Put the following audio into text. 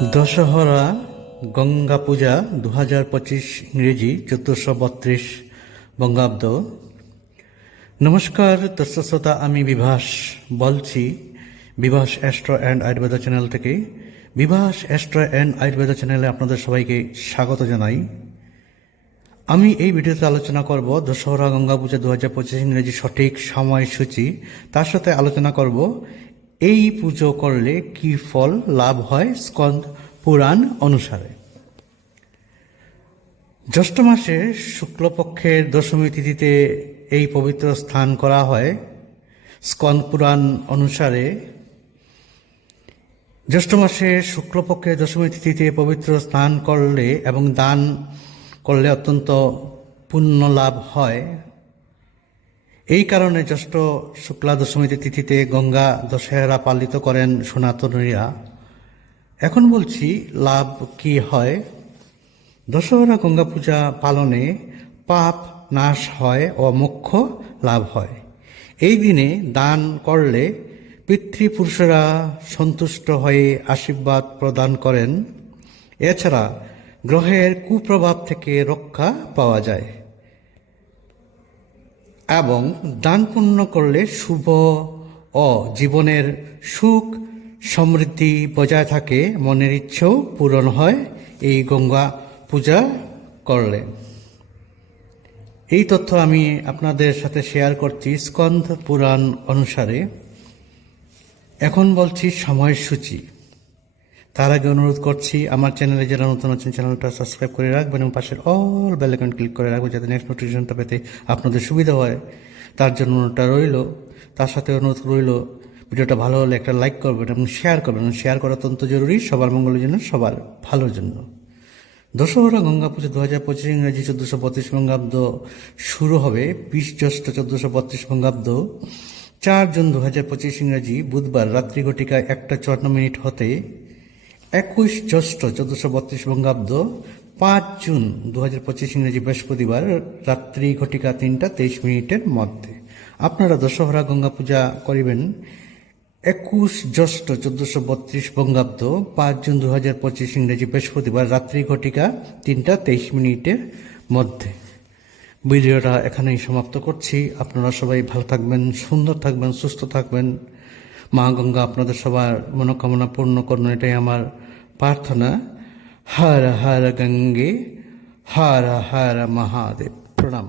দশহরা, গঙ্গা পূজা দু হাজার পঁচিশ ইংরেজি চোদ্দোশো বত্রিশ বঙ্গাব্দ। নমস্কার দর্শক আমি বিভাস বলছি। Bibhas astro and Ayurveda channel থেকে। বিভাস অ্যাস্ট্রো অ্যান্ড আয়ুর্বেদা চ্যানেলে আপনাদের সবাইকে স্বাগত জানাই। আমি এই ভিডিওতে আলোচনা করব দশহরা, গঙ্গা পূজা দু হাজার পঁচিশ ইংরেজি সঠিক সময়সূচি। তার সাথে আলোচনা করব এই পুজো করলে কি ফল লাভ হয়? স্কন্দ পুরাণ অনুসারে। জ্যৈষ্ঠ মাসে শুক্লপক্ষের দশমী তিথিতে এই পবিত্র স্থান করা হয়। স্কন্দ পুরাণ অনুসারে জ্যৈষ্ঠ মাসে শুক্লপক্ষের দশমী তিথিতে পবিত্র স্নান করলে এবং দান করলে অত্যন্ত পুণ্য লাভ হয়। এই কারণে জ্যৈষ্ঠ শুক্লা দশমী তিথিতে গঙ্গা দশহেরা পালিত করেন সনাতনীরা এখন বলছি, লাভ কি হয়? দশহরা গঙ্গা পূজা পালনে পাপ নাশ হয় ও মোক্ষ লাভ হয়। এই দিনে দান করলে পিতৃপুরুষেরা সন্তুষ্ট হয়ে আশীর্বাদ প্রদান করেন। এছাড়া গ্রহের কুপ্রভাব থেকে রক্ষা পাওয়া যায়। এবং দান পুণ্য করলে শুভ ও জীবনের সুখ সমৃদ্ধি বজায় থাকে, মনের ইচ্ছেও পূরণ হয়। এই গঙ্গা পূজা করলে। এই তথ্য আমি আপনাদের সাথে শেয়ার করছি স্কন্ধ পুরাণ অনুসারে। এখন বলছি সময়সূচি। তার আগে অনুরোধ করছি, আমার চ্যানেলে যারা নতুন আছেন, চ্যানেলটা সাবস্ক্রাইব করে রাখবেন এবং পাশের অল বেল আইকন ক্লিক করে রাখবেন যাতে নেক্সট নোটিফিকেশনটা পেতে আপনাদের সুবিধা হয়। তার জন্য অনুরোধটা রইল। তার সাথে অনুরোধ রইল, ভিডিওটা ভালো হলে একটা লাইক করবেন এবং শেয়ার করবেন। শেয়ার করা অত্যন্ত জরুরি, সবার মঙ্গলের জন্য, সবার ভালোর জন্য। দশহরা গঙ্গা পুজো দু হাজার পঁচিশ ইংরেজি চোদ্দশো বত্রিশ বঙ্গাব্দ শুরু হবে। বিশ জ্যৈষ্ঠ চোদ্দশো বত্রিশ বঙ্গাব্দ। চার জুন দু হাজার পঁচিশ ইংরেজি, বুধবার রাত্রি ঘটিকা একটা চুয়ান্ন মিনিট হতে একুশ জ্যৈষ্ঠ চোদ্দশো বত্রিশ বঙ্গাব্দ পাঁচ জুন দু হাজার পঁচিশ ইংরেজি বৃহস্পতিবার রাত্রি ঘটিকা তিনটা তেইশ মিনিটের মধ্যে। আপনারা দশহরা গঙ্গা পূজা করিবেন। একুশ জ্যৈষ্ঠ চোদ্দশো বত্রিশ বঙ্গাব্দ পাঁচ জুন দু হাজার পঁচিশ ইংরেজি বৃহস্পতিবার রাত্রি ঘটিকা তিনটা তেইশ মিনিটের মধ্যে। ভিডিওটা এখানেই সমাপ্ত করছি। আপনারা সবাই ভালো থাকবেন, সুন্দর থাকবেন, সুস্থ থাকবেন। মা গঙ্গা আপনাদের সবার মনোকামনা পূর্ণ করুন, এটাই আমার প্রার্থনা হর হর গঙ্গে হর হর মহাদেব প্রণাম